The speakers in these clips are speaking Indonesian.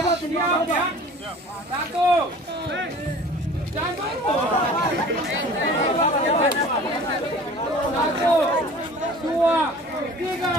Siap ya. Satu. Jangan baru. Satu, dua, tiga.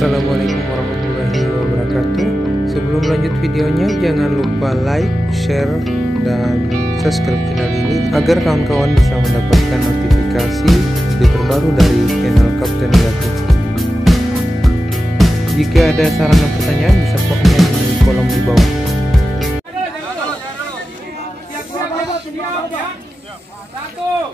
Assalamualaikum warahmatullahi wabarakatuh. Sebelum lanjut videonya, jangan lupa like, share, dan subscribe channel ini agar kawan-kawan bisa mendapatkan notifikasi video terbaru dari channel Kapten Gatot. Jika ada saran dan pertanyaan, bisa komen di kolom di bawah. Siap ya. Satu.